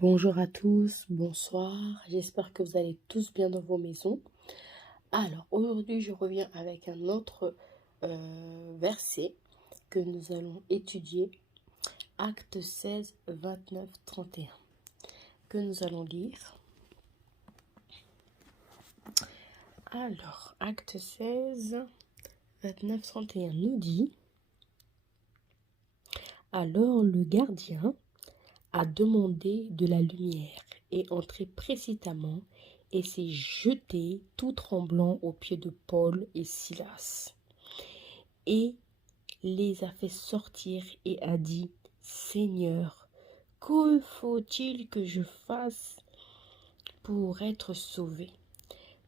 Bonjour à tous, bonsoir, j'espère que vous allez tous bien dans vos maisons. Alors aujourd'hui je reviens avec un autre verset que nous allons étudier, Actes 16, 29, 31, que nous allons lire. Alors, Actes 16, 29, 31 nous dit: Alors le gardien a demandé de la lumière et entré précipitamment et s'est jeté tout tremblant aux pieds de Paul et Silas et les a fait sortir et a dit: Seigneur, que faut-il que je fasse pour être sauvé?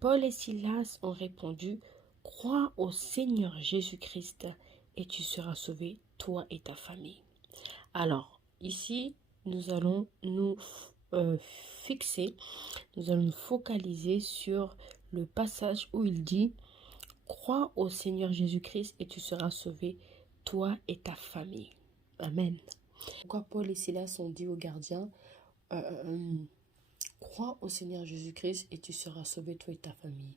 Paul et Silas ont répondu: Crois au Seigneur Jésus-Christ et tu seras sauvé, toi et ta famille. Alors, ici, nous allons nous focaliser sur le passage où il dit: Crois au Seigneur Jésus-Christ et tu seras sauvé, toi et ta famille. Amen. Pourquoi Paul et Silas ont dit aux gardiens: Crois au Seigneur Jésus-Christ et tu seras sauvé, toi et ta famille.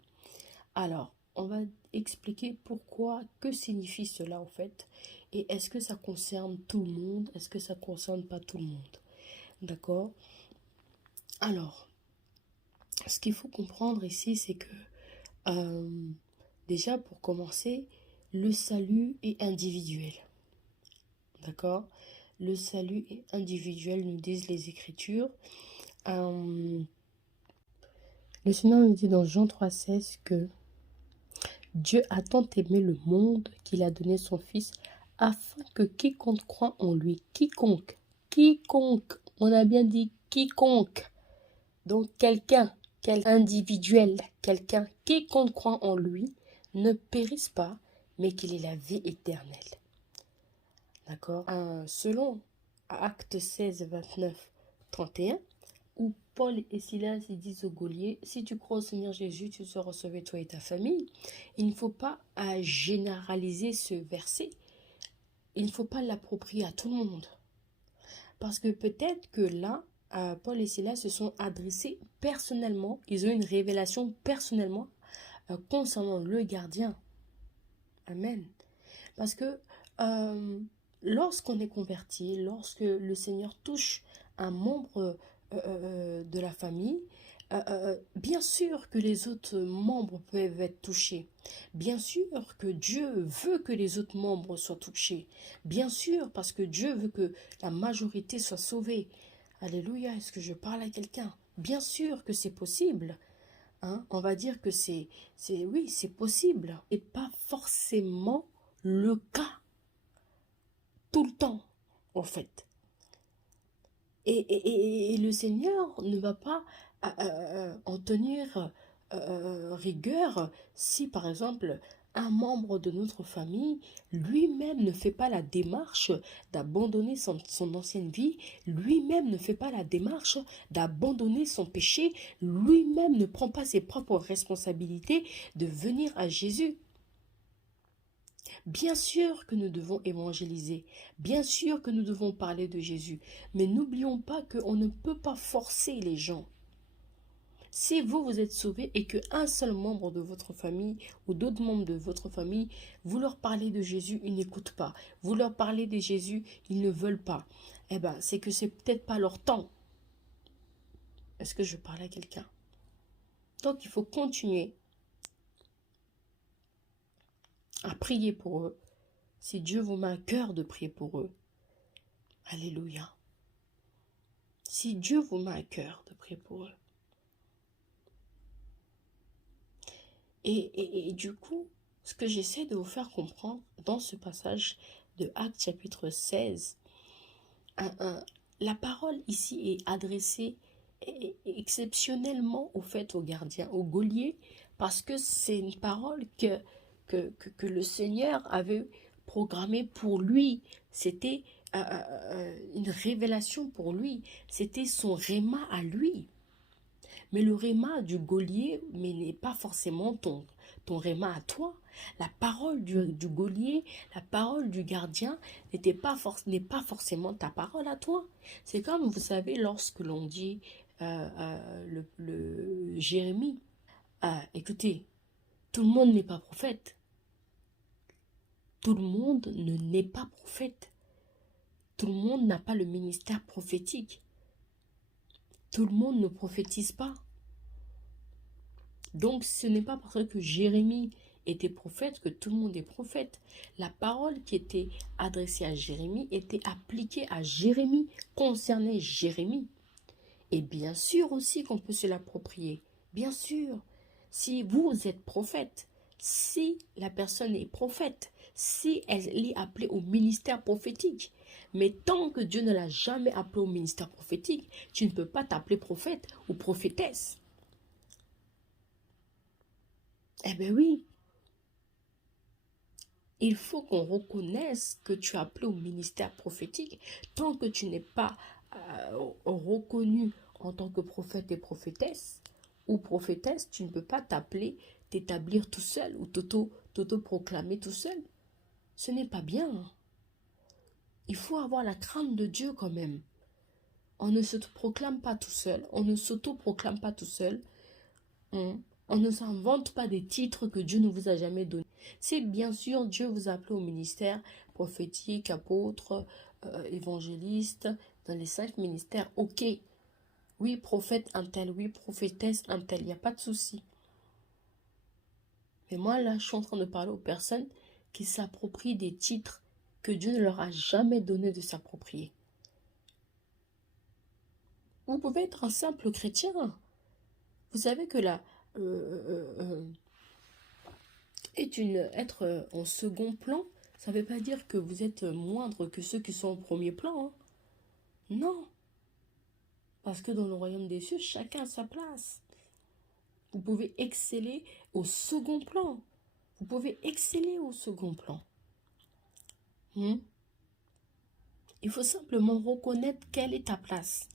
Alors, on va expliquer pourquoi, que signifie cela en fait, et est-ce que ça concerne tout le monde, est-ce que ça ne concerne pas tout le monde. D'accord? Alors, ce qu'il faut comprendre ici, c'est que, déjà pour commencer, le salut est individuel. D'accord? Le salut est individuel, nous disent les Écritures. Le Seigneur nous dit dans Jean 3,16 que Dieu a tant aimé le monde qu'il a donné son Fils afin que quiconque croit en lui, quiconque, on a bien dit quiconque, donc quelqu'un individuel, quelqu'un, quiconque croit en lui, ne périsse pas, mais qu'il ait la vie éternelle. D'accord? Selon Actes 16, 29, 31, où Paul et Silas ils disent aux geôliers: si tu crois au Seigneur Jésus, tu seras sauvé, toi et ta famille. Il ne faut pas généraliser ce verset. Il ne faut pas l'approprier à tout le monde. Parce que peut-être que là, Paul et Silas se sont adressés personnellement, ils ont une révélation personnellement concernant le gardien. Amen. Parce que lorsqu'on est converti, lorsque le Seigneur touche un membre de la famille, bien sûr que les autres membres peuvent être touchés. Bien sûr que Dieu veut que les autres membres soient touchés. Bien sûr, parce que Dieu veut que la majorité soit sauvée. Alléluia, est-ce que je parle à quelqu'un? Bien sûr que c'est possible. Hein? On va dire que oui, c'est possible. Et pas forcément le cas tout le temps, en fait. Et le Seigneur ne va pas en tenir rigueur si, par exemple, un membre de notre famille lui-même ne fait pas la démarche d'abandonner son ancienne vie, lui-même ne fait pas la démarche d'abandonner son péché, lui-même ne prend pas ses propres responsabilités de venir à Jésus. Bien sûr que nous devons évangéliser, bien sûr que nous devons parler de Jésus, mais n'oublions pas qu'on ne peut pas forcer les gens. Si vous êtes sauvé et qu'un seul membre de votre famille ou d'autres membres de votre famille, vous leur parlez de Jésus, ils n'écoutent pas. Vous leur parlez de Jésus, ils ne veulent pas. Eh bien, c'est que c'est peut-être pas leur temps. Est-ce que je parle à quelqu'un? Donc, il faut continuer à prier pour eux. Si Dieu vous met à cœur de prier pour eux, alléluia. Si Dieu vous met à cœur de prier pour eux. Et du coup, ce que j'essaie de vous faire comprendre dans ce passage de Actes chapitre 16, la parole ici est adressée exceptionnellement au fait aux gardiens, aux geôliers, parce que c'est une parole que le Seigneur avait programmée pour lui. C'était une révélation pour lui. C'était son réma à lui. Mais le réma du geôlier mais n'est pas forcément ton réma à toi. La parole du geôlier, la parole du gardien n'est pas forcément ta parole à toi. C'est comme, vous savez, lorsque l'on dit le Jérémie, écoutez, tout le monde n'est pas prophète. Tout le monde ne n'est pas prophète. Tout le monde n'a pas le ministère prophétique. Tout le monde ne prophétise pas. Donc, ce n'est pas parce que Jérémie était prophète que tout le monde est prophète. La parole qui était adressée à Jérémie était appliquée à Jérémie, concernait Jérémie. Et bien sûr aussi qu'on peut se l'approprier. Bien sûr. Si vous êtes prophète, si la personne est prophète, si elle est appelée au ministère prophétique, mais tant que Dieu ne l'a jamais appelée au ministère prophétique, tu ne peux pas t'appeler prophète ou prophétesse. Eh bien oui, il faut qu'on reconnaisse que tu es appelé au ministère prophétique. Tant que tu n'es pas reconnu en tant que prophète et prophétesse, ou prophétesse, tu ne peux pas t'établir tout seul ou t'auto-proclamer tout seul. Ce n'est pas bien. Il faut avoir la crainte de Dieu quand même. On ne se proclame pas tout seul, on ne s'auto-proclame pas tout seul. On ne s'invente pas des titres que Dieu ne vous a jamais donnés. Si bien sûr Dieu vous a appelé au ministère prophétique, apôtre, évangéliste, dans les 5 ministères, ok. Oui, prophète un tel, oui, prophétesse un tel, il n'y a pas de souci. Mais moi là, je suis en train de parler aux personnes qui s'approprient des titres que Dieu ne leur a jamais donné de s'approprier. Vous pouvez être un simple chrétien. Vous savez que là, être en second plan, ça ne veut pas dire que vous êtes moindre que ceux qui sont au premier plan. Hein. Non. Parce que dans le royaume des cieux, chacun a sa place. Vous pouvez exceller au second plan. Vous pouvez exceller au second plan. Il faut simplement reconnaître quelle est ta place.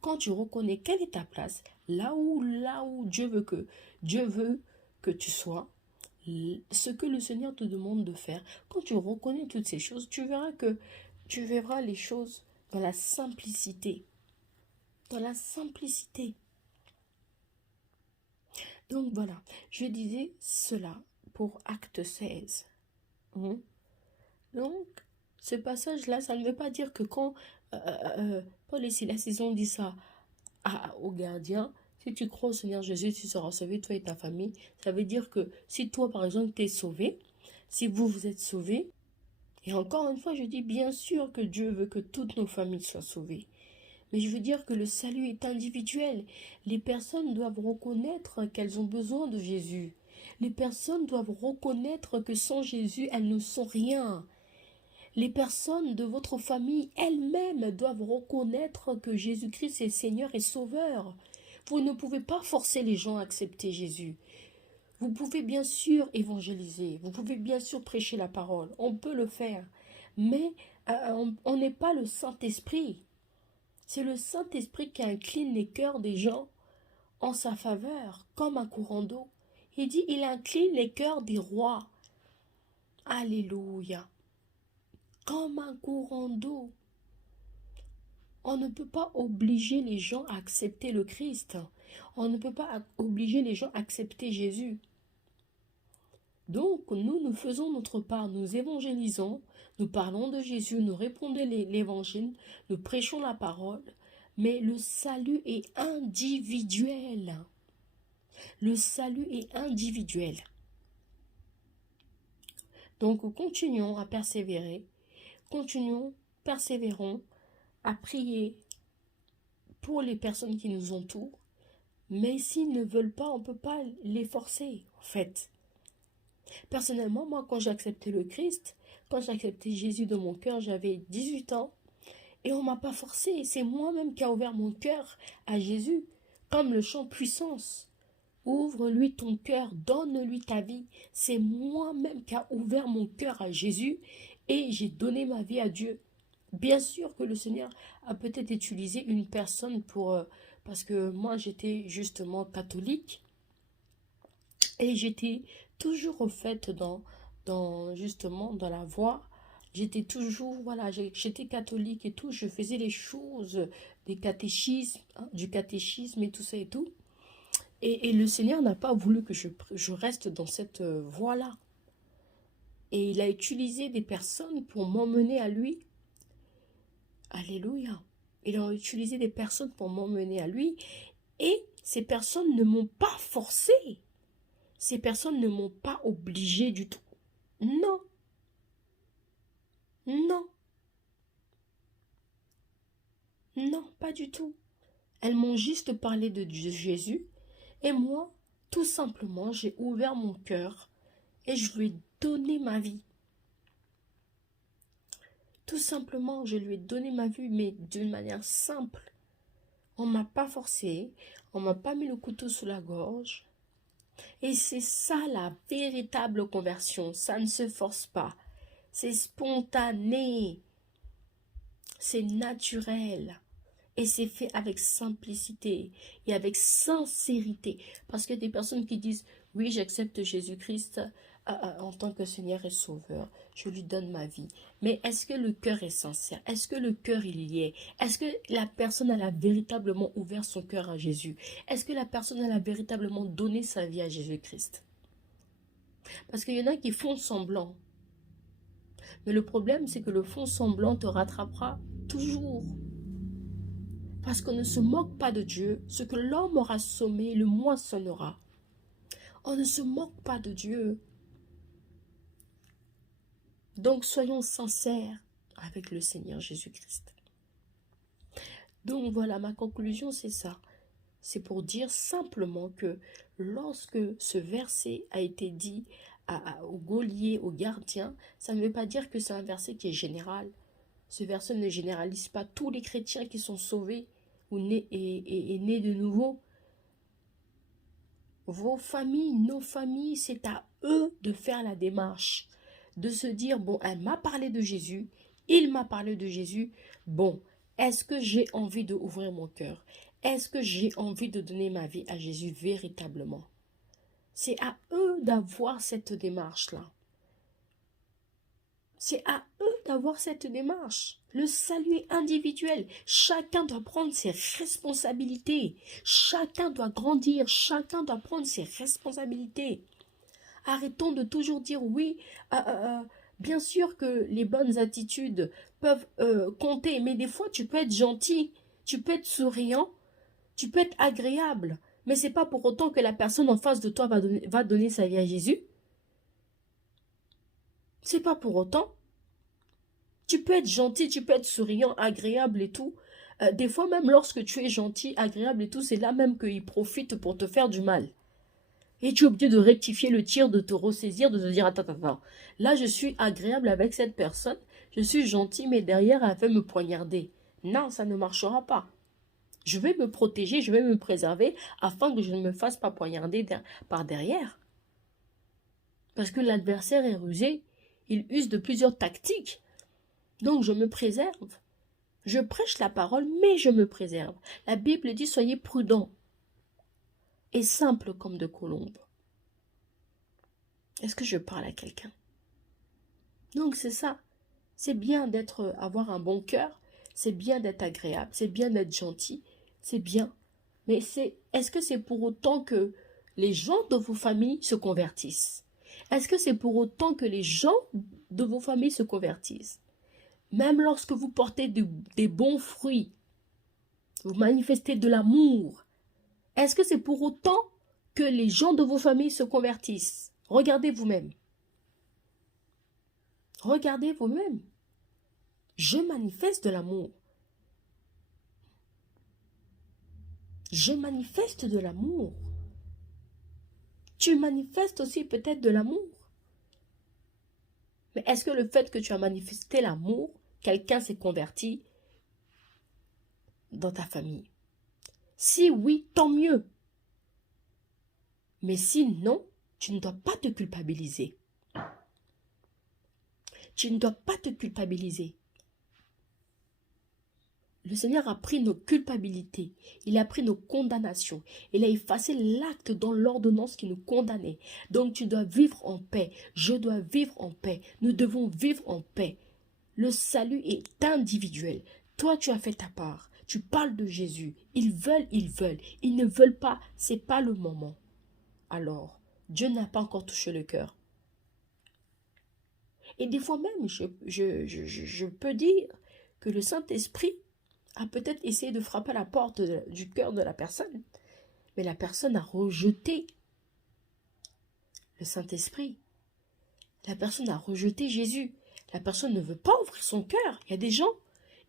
Quand tu reconnais quelle est ta place, là où Dieu veut que tu sois, ce que le Seigneur te demande de faire, quand tu reconnais toutes ces choses, tu verras les choses dans la simplicité. Dans la simplicité. Donc voilà, je disais cela pour acte 16. Donc, ce passage-là, ça ne veut pas dire que quand Paul et Silas, ils ont dit ça au gardien, si tu crois au Seigneur Jésus, tu seras sauvé, toi et ta famille. Ça veut dire que si toi, par exemple, tu es sauvé, si vous êtes sauvés, et encore une fois, je dis bien sûr que Dieu veut que toutes nos familles soient sauvées. Mais je veux dire que le salut est individuel. Les personnes doivent reconnaître qu'elles ont besoin de Jésus. Les personnes doivent reconnaître que sans Jésus, elles ne sont rien. Les personnes de votre famille elles-mêmes doivent reconnaître que Jésus-Christ est Seigneur et Sauveur. Vous ne pouvez pas forcer les gens à accepter Jésus. Vous pouvez bien sûr évangéliser, vous pouvez bien sûr prêcher la parole, on peut le faire. Mais on n'est pas le Saint-Esprit. C'est le Saint-Esprit qui incline les cœurs des gens en sa faveur, comme un courant d'eau. Il dit, il incline les cœurs des rois. Alléluia. Comme un courant d'eau. On ne peut pas obliger les gens à accepter le Christ. On ne peut pas obliger les gens à accepter Jésus. Donc, nous faisons notre part, nous évangélisons, nous parlons de Jésus, nous répondons l'évangile, nous prêchons la parole, mais le salut est individuel. Le salut est individuel. Donc, continuons à persévérer, persévérons à prier pour les personnes qui nous entourent, mais s'ils ne veulent pas, on ne peut pas les forcer, en fait. Personnellement, moi, quand j'ai accepté le Christ, quand j'ai accepté Jésus de mon cœur, j'avais 18 ans et on ne m'a pas forcé. C'est moi-même qui a ouvert mon cœur à Jésus, comme le chant Puissance. Ouvre-lui ton cœur, donne-lui ta vie. C'est moi-même qui a ouvert mon cœur à Jésus et j'ai donné ma vie à Dieu. Bien sûr que le Seigneur a peut-être utilisé une personne pour Parce que moi, j'étais justement catholique et j'étais toujours au fait justement dans la voie. J'étais toujours, voilà, j'étais catholique et tout. Je faisais les choses des catéchismes, hein, du catéchisme et tout ça et tout. Et le Seigneur n'a pas voulu que je reste dans cette voie-là. Et il a utilisé des personnes pour m'emmener à lui. Alléluia. Il a utilisé des personnes pour m'emmener à lui. Et ces personnes ne m'ont pas forcé. Ces personnes ne m'ont pas obligé du tout. Non. Non. Non, pas du tout. Elles m'ont juste parlé de Jésus. Et moi, tout simplement, j'ai ouvert mon cœur et je lui ai donné ma vie. Tout simplement, je lui ai donné ma vie, mais d'une manière simple. On ne m'a pas forcé, on ne m'a pas mis le couteau sous la gorge. Et c'est ça la véritable conversion. Ça ne se force pas. C'est spontané. C'est naturel. Et c'est fait avec simplicité et avec sincérité. Parce que des personnes qui disent, oui, j'accepte Jésus-Christ en tant que Seigneur et Sauveur. Je lui donne ma vie. Mais est-ce que le cœur est sincère? Est-ce que le cœur il y est? Est-ce que la personne elle a véritablement ouvert son cœur à Jésus? Est-ce que la personne elle a véritablement donné sa vie à Jésus-Christ? Parce qu'il y en a qui font semblant. Mais le problème, c'est que le fond semblant te rattrapera toujours. Parce qu'on ne se moque pas de Dieu. Ce que l'homme aura semé, le moissonnera. On ne se moque pas de Dieu. Donc, soyons sincères avec le Seigneur Jésus-Christ. Donc, voilà, ma conclusion, c'est ça. C'est pour dire simplement que lorsque ce verset a été dit aux geôliers, aux gardiens, ça ne veut pas dire que c'est un verset qui est général. Ce verset ne généralise pas tous les chrétiens qui sont sauvés ou nés de nouveau. Vos familles, nos familles, c'est à eux de faire la démarche, de se dire, bon, elle m'a parlé de Jésus, il m'a parlé de Jésus, bon, est-ce que j'ai envie d'ouvrir mon cœur? Est-ce que j'ai envie de donner ma vie à Jésus véritablement? C'est à eux d'avoir cette démarche-là. C'est à eux d'avoir cette démarche. Le salut est individuel. Chacun doit prendre ses responsabilités. Chacun doit grandir. Chacun doit prendre ses responsabilités. Arrêtons de toujours dire oui. Bien sûr que les bonnes attitudes peuvent compter, mais des fois tu peux être gentil, tu peux être souriant, tu peux être agréable, mais c'est pas pour autant que la personne en face de toi va donner sa vie à Jésus. C'est pas pour autant. Tu peux être gentil, tu peux être souriant, agréable et tout. Des fois même lorsque tu es gentil, agréable et tout, c'est là même qu'ils profitent pour te faire du mal. Et tu es obligé de rectifier le tir, de te ressaisir, de te dire attends. Là je suis agréable avec cette personne, je suis gentil mais derrière elle veut me poignarder. Non, ça ne marchera pas. Je vais me protéger, je vais me préserver afin que je ne me fasse pas poignarder par derrière. Parce que l'adversaire est rusé, il use de plusieurs tactiques. Donc je me préserve. Je prêche la parole, mais je me préserve. La Bible dit soyez prudents et simples comme de colombes. Est-ce que je parle à quelqu'un? Donc c'est ça. C'est bien avoir un bon cœur, c'est bien d'être agréable, c'est bien d'être gentil, c'est bien. Mais est-ce que c'est pour autant que les gens de vos familles se convertissent? Est-ce que c'est pour autant que les gens de vos familles se convertissent? Même lorsque vous portez des bons fruits, vous manifestez de l'amour, est-ce que c'est pour autant que les gens de vos familles se convertissent? Regardez vous-même. Regardez vous-même. Je manifeste de l'amour. Je manifeste de l'amour. Tu manifestes aussi peut-être de l'amour. Mais est-ce que le fait que tu as manifesté l'amour, quelqu'un s'est converti dans ta famille? Si oui, tant mieux. Mais si non, tu ne dois pas te culpabiliser. Tu ne dois pas te culpabiliser. Le Seigneur a pris nos culpabilités, il a pris nos condamnations, il a effacé l'acte dans l'ordonnance qui nous condamnait. Donc tu dois vivre en paix, je dois vivre en paix, nous devons vivre en paix. Le salut est individuel. Toi, tu as fait ta part. Tu parles de Jésus. Ils veulent, ils veulent. Ils ne veulent pas, c'est pas le moment. Alors, Dieu n'a pas encore touché le cœur. Et des fois même, je peux dire que le Saint-Esprit a peut-être essayé de frapper à la porte du cœur de la personne. Mais la personne a rejeté le Saint-Esprit. La personne a rejeté Jésus. La personne ne veut pas ouvrir son cœur. Il y a des gens,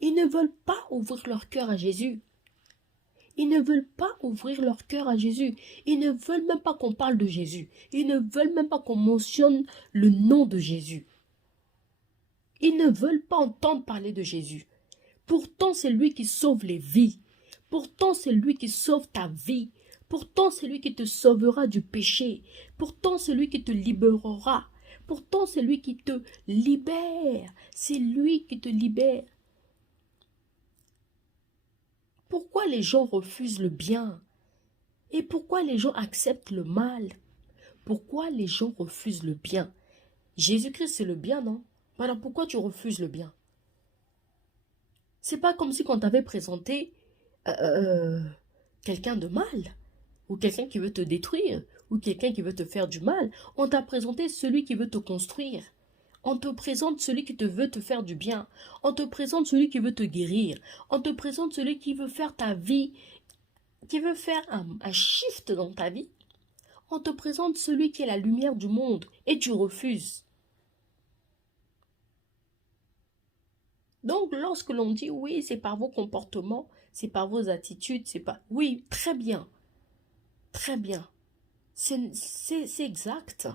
ils ne veulent pas ouvrir leur cœur à Jésus. Ils ne veulent pas ouvrir leur cœur à Jésus. Ils ne veulent même pas qu'on parle de Jésus. Ils ne veulent même pas qu'on mentionne le nom de Jésus. Ils ne veulent pas entendre parler de Jésus. Pourtant, c'est lui qui sauve les vies. Pourtant, c'est lui qui sauve ta vie. Pourtant, c'est lui qui te sauvera du péché. Pourtant, c'est lui qui te libérera. Pourtant, c'est lui qui te libère. C'est lui qui te libère. Pourquoi les gens refusent le bien? Et pourquoi les gens acceptent le mal? Pourquoi les gens refusent le bien? Jésus-Christ, c'est le bien, non? Alors pourquoi tu refuses le bien? C'est pas comme si on t'avait présenté quelqu'un de mal, ou quelqu'un qui veut te détruire, ou quelqu'un qui veut te faire du mal. On t'a présenté celui qui veut te construire. On te présente celui qui te veut te faire du bien. On te présente celui qui veut te guérir. On te présente celui qui veut faire ta vie, qui veut faire un shift dans ta vie. On te présente celui qui est la lumière du monde et tu refuses. Donc, lorsque l'on dit oui, c'est par vos comportements, c'est par vos attitudes, c'est pas... Oui, très bien. Très bien. C'est exact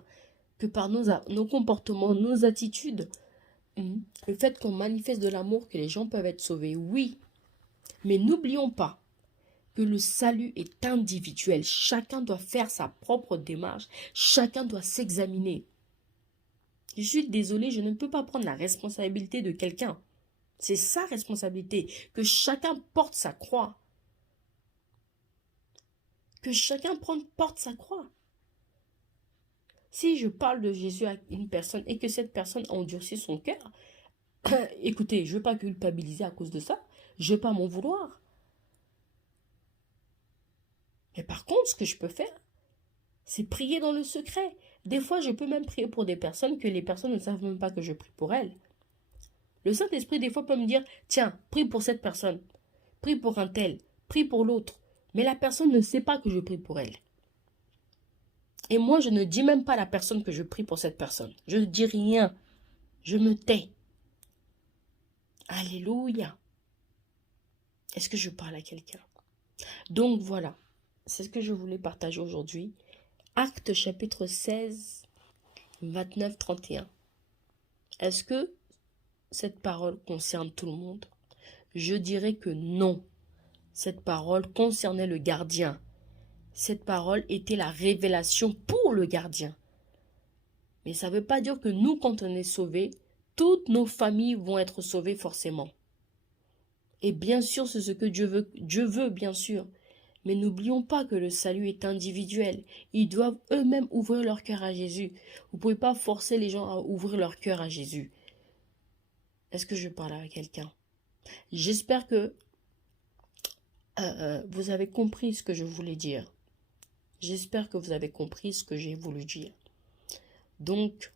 que par nos comportements, nos attitudes, le fait qu'on manifeste de l'amour, que les gens peuvent être sauvés, oui. Mais n'oublions pas que le salut est individuel. Chacun doit faire sa propre démarche. Chacun doit s'examiner. Je suis désolée, je ne peux pas prendre la responsabilité de quelqu'un. C'est sa responsabilité. Que chacun porte sa croix. Que chacun porte sa croix. Si je parle de Jésus à une personne et que cette personne endurcit son cœur, écoutez, je ne veux pas culpabiliser à cause de ça. Je ne veux pas m'en vouloir. Mais par contre, ce que je peux faire, c'est prier dans le secret. Des fois, je peux même prier pour des personnes que les personnes ne savent même pas que je prie pour elles. Le Saint-Esprit, des fois, peut me dire, tiens, prie pour cette personne, prie pour un tel, prie pour l'autre. Mais la personne ne sait pas que je prie pour elle. Et moi, je ne dis même pas à la personne que je prie pour cette personne. Je ne dis rien. Je me tais. Alléluia. Est-ce que je parle à quelqu'un? Donc voilà, c'est ce que je voulais partager aujourd'hui. Actes chapitre 16, 29, 31. Est-ce que cette parole concerne tout le monde? Je dirais que non. Cette parole concernait le gardien. Cette parole était la révélation pour le gardien. Mais ça ne veut pas dire que nous, quand on est sauvés, toutes nos familles vont être sauvées forcément. Et bien sûr, c'est ce que Dieu veut. Dieu veut, bien sûr. Mais n'oublions pas que le salut est individuel. Ils doivent eux-mêmes ouvrir leur cœur à Jésus. Vous ne pouvez pas forcer les gens à ouvrir leur cœur à Jésus. Est-ce que je parle à quelqu'un? J'espère que vous avez compris ce que je voulais dire. J'espère que vous avez compris ce que j'ai voulu dire. Donc,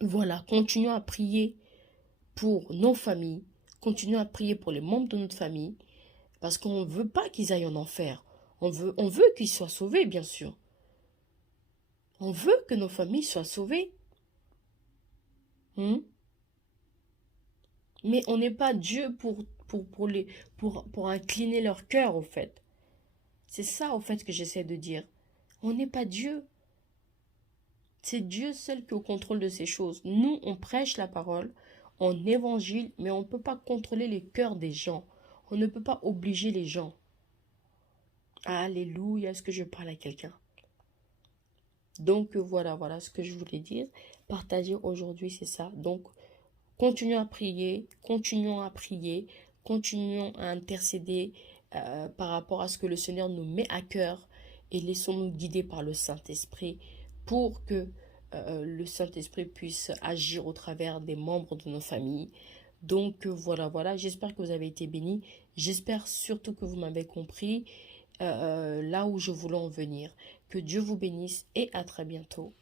voilà, continuons à prier pour nos familles. Continuons à prier pour les membres de notre famille. Parce qu'on ne veut pas qu'ils aillent en enfer. On veut qu'ils soient sauvés, bien sûr. On veut que nos familles soient sauvées. Mais on n'est pas Dieu pour incliner leur cœur, au fait. C'est ça, au fait, que j'essaie de dire. On n'est pas Dieu. C'est Dieu seul qui est au contrôle de ces choses. Nous, on prêche la parole, on évangile, mais on ne peut pas contrôler les cœurs des gens. On ne peut pas obliger les gens. Alléluia, est-ce que je parle à quelqu'un? Donc voilà ce que je voulais dire. Partager aujourd'hui, c'est ça. Donc, continuons à prier, continuons à intercéder par rapport à ce que le Seigneur nous met à cœur et laissons-nous guider par le Saint-Esprit pour que le Saint-Esprit puisse agir au travers des membres de nos familles. Donc voilà, j'espère que vous avez été bénis. J'espère surtout que vous m'avez compris là où je voulais en venir. Que Dieu vous bénisse et à très bientôt.